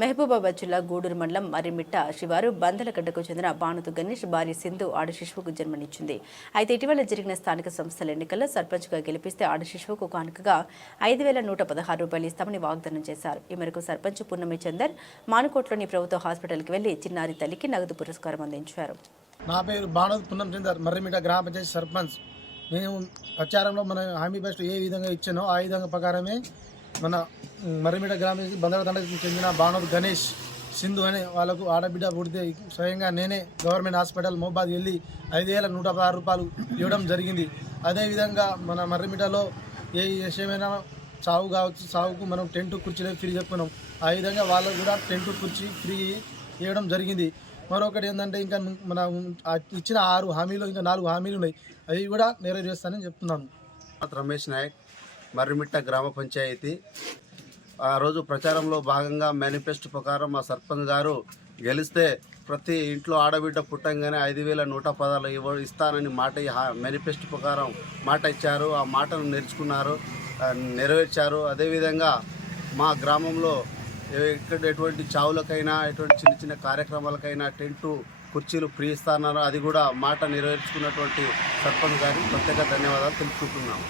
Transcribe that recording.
మహబూబాబాద్ జిల్లా గూడూరు మండలం మర్రిమిట్ట శివారు బందలగడ్డకు చెందిన బాణుతు గణేష్ భార్య సింధు ఆడ శిశువుకు జన్మనిచ్చింది. అయితే ఇటీవల జరిగిన స్థానిక సంస్థల ఎన్నికల్లో సర్పంచ్గా గెలిపిస్తే ఆడ శిశువుకు కానుకగా 5,116 రూపాయలు ఇస్తామని వాగ్దానం చేశారు. ఈ మేరకు సర్పంచ్ పున్నమి చందర్ మానుకోట్లోని ప్రభుత్వ హాస్పిటల్కి వెళ్లి చిన్నారి తల్లికి నగదు పురస్కారం అందించారు. నా పేరు బాణోత్ పున్నం చందర్, మర్రిమిట్ట గ్రామ పంచాయతీ సర్పంచ్. నేను ప్రచారంలో మన హామీ బెస్ట్ ఏ విధంగా ఇచ్చానో ఆ విధంగా ప్రకారమే మన మర్రిమిట్ట గ్రామ బందరదండకు చెందిన బాణోత్ గణేష్ సింధు అనే వాళ్ళకు ఆడబిడ్డ పుడితే స్వయంగా నేనే గవర్నమెంట్ హాస్పిటల్ మహబాద్ వెళ్ళి 5,116 రూపాయలు ఇవ్వడం జరిగింది. అదేవిధంగా మన మర్రిమిట్టలో ఏ విషయమైనా చావు కావచ్చు, చావుకు మనం టెంట్ కుర్చీలో ఫ్రీ చెప్పుకున్నాం. ఆ విధంగా వాళ్ళకు కూడా టెంట్ కుర్చీ ఫ్రీ ఇవ్వడం జరిగింది. మరొకటి ఏంటంటే ఇంకా మన ఇచ్చిన 6 హామీలు ఇంకా 4 హామీలు ఉన్నాయి, అవి కూడా నెరవేరుస్తానని చెప్తున్నాను. రమేష్ నాయక్, మర్రిమిట్ట గ్రామ పంచాయతీ. ఆ రోజు ప్రచారంలో భాగంగా మేనిఫెస్టో ప్రకారం మా సర్పంచ్ గారు గెలిస్తే ప్రతి ఇంట్లో ఆడబిడ్డ పుట్టంగానే 5,116 ఇస్తానని మాట మేనిఫెస్టో ప్రకారం మాట ఇచ్చారు. ఆ మాటను నెరవేర్చారు. అదేవిధంగా మా గ్రామంలో ఇక్కడ ఎటువంటి చావులకైనా ఎటువంటి చిన్న చిన్న కార్యక్రమాలకైనా టెంటు కుర్చీలు ఫ్రీ ఇస్తున్నారు. అది కూడా మాట నెరవేర్చుకున్నటువంటి సర్పంచ్ గారికి ప్రత్యేక ధన్యవాదాలు తెలుపుకుంటున్నాము.